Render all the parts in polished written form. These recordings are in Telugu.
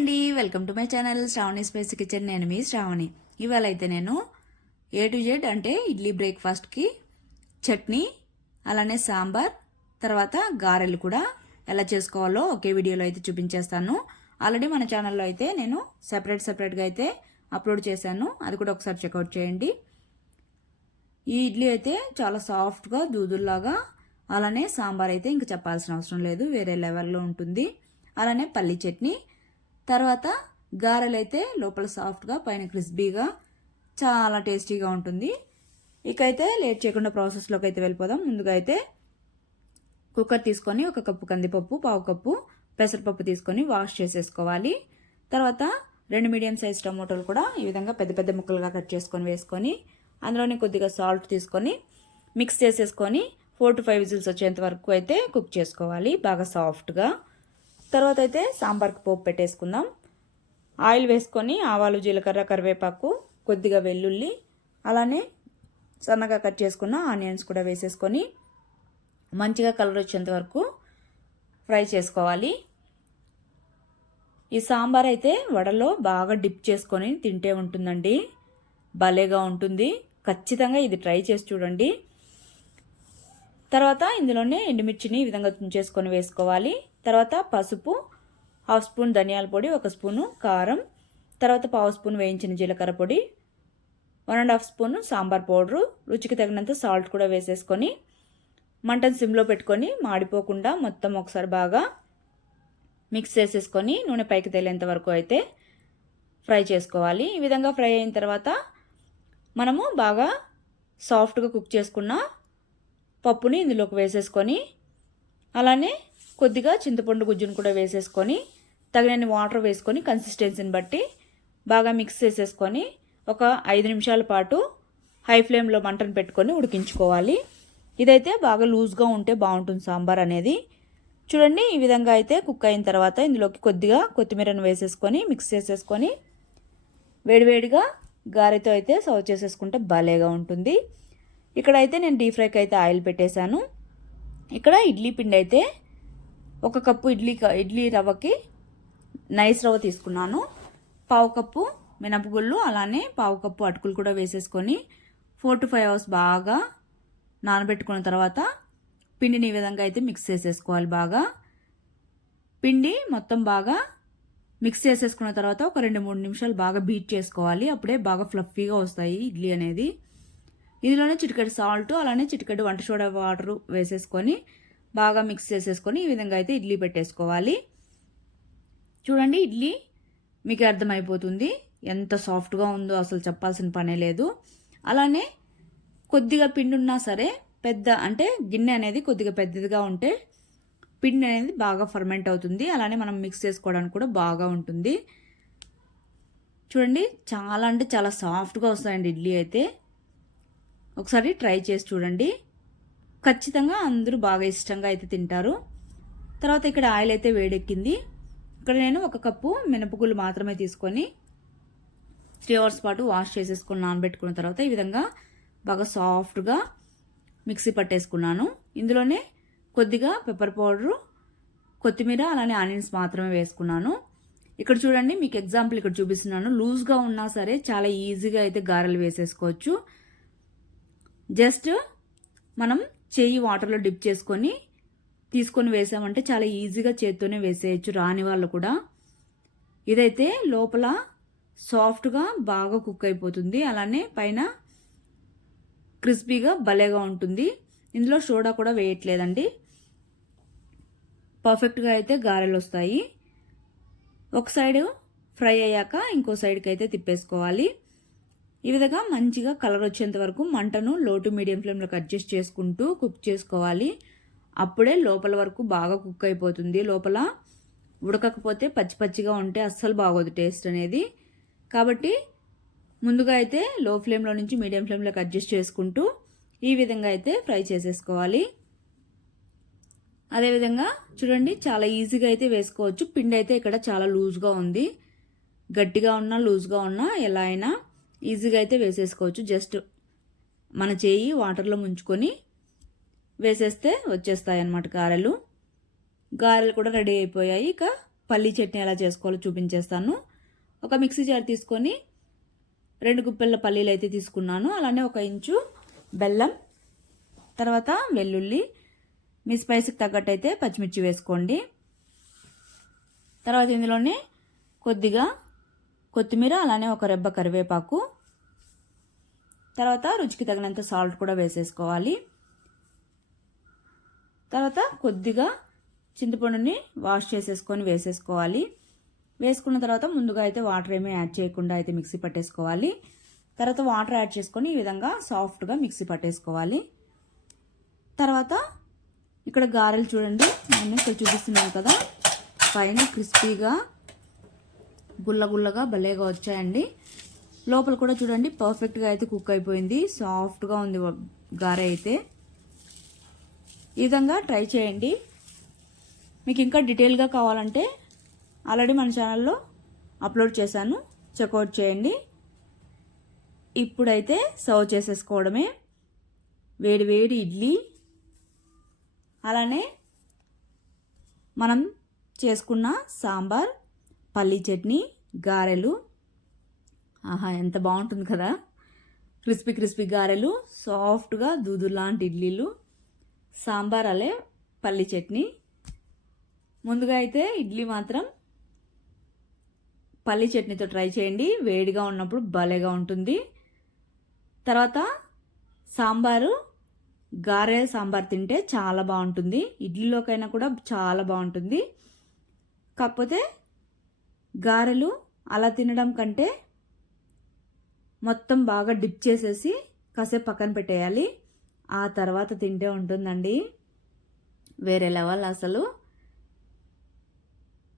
అండి, welcome to my channel Shravani spicy kitchen. నేను మీ శ్రావణి. ఇవాళ అయితే నేను A to Z అంటే ఇడ్లీ బ్రేక్ఫాస్ట్కి చట్నీ, అలానే సాంబార్, తర్వాత గారెలు కూడా ఎలా చేసుకోవాలో ఒకే వీడియోలో అయితే చూపించేస్తాను. ఆల్రెడీ మన ఛానల్లో అయితే నేను సెపరేట్గా అయితే అప్లోడ్ చేశాను, అది కూడా ఒకసారి చెక్అవుట్ చేయండి. ఈ ఇడ్లీ అయితే చాలా సాఫ్ట్గా దూదుల్లాగా, అలానే సాంబార్ అయితే ఇంక చెప్పాల్సిన అవసరం లేదు, వేరే లెవెల్లో ఉంటుంది. అలానే పల్లి చట్నీ, తర్వాత గారెలు అయితే లోపల సాఫ్ట్గా పైన క్రిస్పీగా చాలా టేస్టీగా ఉంటుంది. ఇకైతే లేట్ చేయకుండా ప్రాసెస్లోకి అయితే వెళ్ళిపోదాం. ముందుగా అయితే కుక్కర్ తీసుకొని 1 కప్పు కందిపప్పు, 1/2 కప్పు పెసరపప్పు తీసుకొని వాష్ చేసేసుకోవాలి. తర్వాత 2 మీడియం సైజ్ టమోటాలు కూడా ఈ విధంగా పెద్ద పెద్ద ముక్కలుగా కట్ చేసుకొని వేసుకొని అందులోనే కొద్దిగా సాల్ట్ తీసుకొని మిక్స్ చేసేసుకొని 4 to 5 విజిల్స్ వచ్చేంత వరకు అయితే కుక్ చేసుకోవాలి బాగా సాఫ్ట్గా. తర్వాత అయితే సాంబార్కి పోపు పెట్టేసుకుందాం. ఆయిల్ వేసుకొని ఆవాలు, జీలకర్ర, కరివేపాకు, కొద్దిగా వెల్లుల్లి, అలానే సన్నగా కట్ చేసుకున్న ఆనియన్స్ కూడా వేసేసుకొని మంచిగా కలర్ వచ్చేంత వరకు ఫ్రై చేసుకోవాలి. ఈ సాంబార్ అయితే వడలో బాగా డిప్ చేసుకొని తింటే ఉంటుందండి, భలేగా ఉంటుంది. ఖచ్చితంగా ఇది ట్రై చేసి చూడండి. తర్వాత ఇందులోనే ఎండుమిర్చిని ఈ విధంగా తుంచేసుకొని వేసుకోవాలి. తర్వాత పసుపు, 1/2 స్పూన్ ధనియాల పొడి, 1 స్పూను కారం, తర్వాత 1/2 స్పూన్ వేయించిన జీలకర్ర పొడి, 1.5 స్పూన్ సాంబార్ పౌడరు, రుచికి తగినంత సాల్ట్ కూడా వేసేసుకొని మంటను సిమ్లో పెట్టుకొని మాడిపోకుండా మొత్తం ఒకసారి బాగా మిక్స్ చేసేసుకొని నూనె పైకి తేలేంత వరకు అయితే ఫ్రై చేసుకోవాలి. ఈ విధంగా ఫ్రై అయిన తర్వాత మనము బాగా సాఫ్ట్గా కుక్ చేసుకున్న పప్పుని ఇందులోకి వేసేసుకొని అలానే కొద్దిగా చింతపండు గుజ్జును కూడా వేసేసుకొని తగినన్ని వాటర్ వేసుకొని కన్సిస్టెన్సీని బట్టి బాగా మిక్స్ చేసేసుకొని ఒక 5 నిమిషాల పాటు హై ఫ్లేమ్లో మంటను పెట్టుకొని ఉడికించుకోవాలి. ఇదైతే బాగా లూజ్గా ఉంటే బాగుంటుంది సాంబార్ అనేది. చూడండి, ఈ విధంగా అయితే కుక్ అయిన తర్వాత ఇందులోకి కొద్దిగా కొత్తిమీరను వేసేసుకొని మిక్స్ చేసేసుకొని వేడివేడిగా గారెతో అయితే సర్వ్ చేసేసుకుంటే భలేగా ఉంటుంది. ఇక్కడైతే నేను డీప్ ఫ్రైకి అయితే ఆయిల్ పెట్టేశాను. ఇక్కడ ఇడ్లీ పిండి అయితే 1 కప్పు ఇడ్లీ రవ్వకి నైస్ రవ్వ తీసుకున్నాను. 1/2 కప్పు మినపగుళ్ళు, అలానే 1/2 కప్పు అటుకులు కూడా వేసేసుకొని 4 to 5 అవర్స్ బాగా నానబెట్టుకున్న తర్వాత పిండిని ఈ విధంగా అయితే మిక్స్ చేసేసుకోవాలి. బాగా పిండి మొత్తం బాగా మిక్స్ చేసేసుకున్న తర్వాత ఒక 2-3 నిమిషాలు బాగా బీట్ చేసుకోవాలి. అప్పుడే బాగా ఫ్లఫీగా వస్తాయి ఇడ్లీ అనేది. ఇందులోనే చిటికెడు సాల్ట్, అలానే చిటికెడు వంట సోడా వాటర్ వేసేసుకొని బాగా మిక్స్ చేసేసుకొని ఈ విధంగా అయితే ఇడ్లీ పెట్టేసుకోవాలి. చూడండి, ఇడ్లీ మీకు అర్థమైపోతుంది ఎంత సాఫ్ట్గా ఉందో, అసలు చెప్పాల్సిన పనే లేదు. అలానే కొద్దిగా పిండి ఉన్నా సరే అంటే గిన్నె అనేది కొద్దిగా పెద్దదిగా ఉంటే పిండి అనేది బాగా ఫర్మెంట్ అవుతుంది. అలానే మనం మిక్స్ చేసుకోవడానికి కూడా బాగా ఉంటుంది. చూడండి, చాలా అంటే చాలా సాఫ్ట్గా వస్తాయండి ఇడ్లీ అయితే. ఒకసారి ట్రై చేసి చూడండి, ఖచ్చితంగా అందరూ బాగా ఇష్టంగా అయితే తింటారు. తర్వాత ఇక్కడ ఆయిల్ అయితే వేడెక్కింది. ఇక్కడ నేను 1 కప్పు మినపగుళ్ళు మాత్రమే తీసుకొని 3 అవర్స్ పాటు వాష్ చేసేసుకొని నానబెట్టుకున్న తర్వాత ఈ విధంగా బాగా సాఫ్ట్గా మిక్సీ పట్టేసుకున్నాను. ఇందులోనే కొద్దిగా పెప్పర్ పౌడరు, కొత్తిమీర, అలానే ఆనియన్స్ మాత్రమే వేసుకున్నాను. ఇక్కడ చూడండి, మీకు ఎగ్జాంపుల్ ఇక్కడ చూపిస్తున్నాను. లూజ్గా ఉన్నా సరే చాలా ఈజీగా అయితే గారెలు వేసేసుకోవచ్చు. జస్ట్ మనం చెయ్యి వాటర్లో డిప్ చేసుకొని తీసుకొని వేసామంటే చాలా ఈజీగా చేత్తోనే వేసేయచ్చు, రాని వాళ్ళు కూడా. ఇదైతే లోపల సాఫ్ట్గా బాగా కుక్ అయిపోతుంది, అలానే పైన క్రిస్పీగా భలేగా ఉంటుంది. ఇందులో సోడా కూడా వేయట్లేదండి, పర్ఫెక్ట్గా అయితే గారెలు వస్తాయి. ఒక సైడ్ ఫ్రై అయ్యాక ఇంకో సైడ్కి అయితే తిప్పేసుకోవాలి. ఈ విధంగా మంచిగా కలర్ వచ్చేంత వరకు మంటను లో టు మీడియం ఫ్లేమ్లోకి అడ్జస్ట్ చేసుకుంటూ కుక్ చేసుకోవాలి. అప్పుడే లోపల వరకు బాగా కుక్ అయిపోతుంది. లోపల ఉడకకపోతే పచ్చి పచ్చిగా ఉంటే అస్సలు బాగోదు టేస్ట్ అనేది. కాబట్టి ముందుగా అయితే లో ఫ్లేమ్లో నుంచి మీడియం ఫ్లేమ్లోకి అడ్జస్ట్ చేసుకుంటూ ఈ విధంగా అయితే ఫ్రై చేసేసుకోవాలి. అదేవిధంగా చూడండి, చాలా ఈజీగా అయితే వేసుకోవచ్చు. పిండి అయితే ఇక్కడ చాలా లూజ్గా ఉంది, గట్టిగా ఉన్నా లూజ్గా ఉన్నా ఎలా అయినా ఈజీగా అయితే వేసేసుకోవచ్చు. జస్ట్ మన చేయి వాటర్లో ముంచుకొని వేసేస్తే వచ్చేస్తాయి అన్నమాట గారెలు. గారెలు కూడా రెడీ అయిపోయాయి. ఇక పల్లీ చట్నీ ఎలా చేసుకోవాలో చూపించేస్తాను. ఒక మిక్సీ జార్ తీసుకొని 2 గుప్పెళ్ళ పల్లీలు అయితే తీసుకున్నాను. అలానే 1 ఇంచు బెల్లం, తర్వాత వెల్లుల్లి, మీ స్పైస్కి తగ్గట్టు అయితే పచ్చిమిర్చి వేసుకోండి. తర్వాత ఇందులోనే కొద్దిగా కొత్తిమీర, అలానే 1 రెబ్బ కరివేపాకు, తర్వాత రుచికి తగినంత సాల్ట్ కూడా వేసేసుకోవాలి. తర్వాత కొద్దిగా చింతపండుని వాష్ చేసేసుకొని వేసేసుకోవాలి. వేసుకున్న తర్వాత ముందుగా అయితే వాటర్ ఏమీ యాడ్ చేయకుండా అయితే మిక్సీ పట్టేసుకోవాలి. తర్వాత వాటర్ యాడ్ చేసుకొని ఈ విధంగా సాఫ్ట్గా మిక్సీ పట్టేసుకోవాలి. తర్వాత ఇక్కడ గారెలు చూడండి, నేను ఇక్కడ చూపిస్తున్నాను కదా, పైన క్రిస్పీగా గుల్లగుల్లగా భలేగా వచ్చాయండి. లోపల కూడా చూడండి పర్ఫెక్ట్గా అయితే కుక్ అయిపోయింది, సాఫ్ట్గా ఉంది గారె అయితే. ఈ విధంగా ట్రై చేయండి. మీకు ఇంకా డీటెయిల్గా కావాలంటే ఆల్రెడీ మన ఛానల్లో అప్లోడ్ చేశాను, చెక్అవుట్ చేయండి. ఇప్పుడైతే సర్వ్ చేసేసుకోవడమే. వేడి వేడి ఇడ్లీ, అలానే మనం చేసుకున్న సాంబార్, పల్లీ చట్నీ, గారెలు. ఆహా, ఎంత బాగుంటుంది కదా, క్రిస్పీ క్రిస్పీ గారెలు, సాఫ్ట్గా దూదు లాంటి ఇడ్లీలు, సాంబార్, అలే పల్లీ చట్నీ. ముందుగా అయితే ఇడ్లీ మాత్రం పల్లీ చట్నీతో ట్రై చేయండి, వేడిగా ఉన్నప్పుడు భలేగా ఉంటుంది. తర్వాత సాంబారు, గారె సాంబార్ తింటే చాలా బాగుంటుంది, ఇడ్లీలోకైనా కూడా చాలా బాగుంటుంది. కాకపోతే గారెలు అలా తినడం కంటే మొత్తం బాగా డిప్ చేసేసి కాసేపు పక్కన పెట్టేయాలి, ఆ తర్వాత తింటే ఉంటుందండి వేరే లెవెల్ అసలు.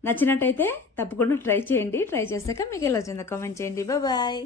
నచ్చినట్టయితే తప్పకుండా ట్రై చేయండి. ట్రై చేశాక మీకు ఎలా వచ్చిందో కామెంట్ చేయండి. బాయ్.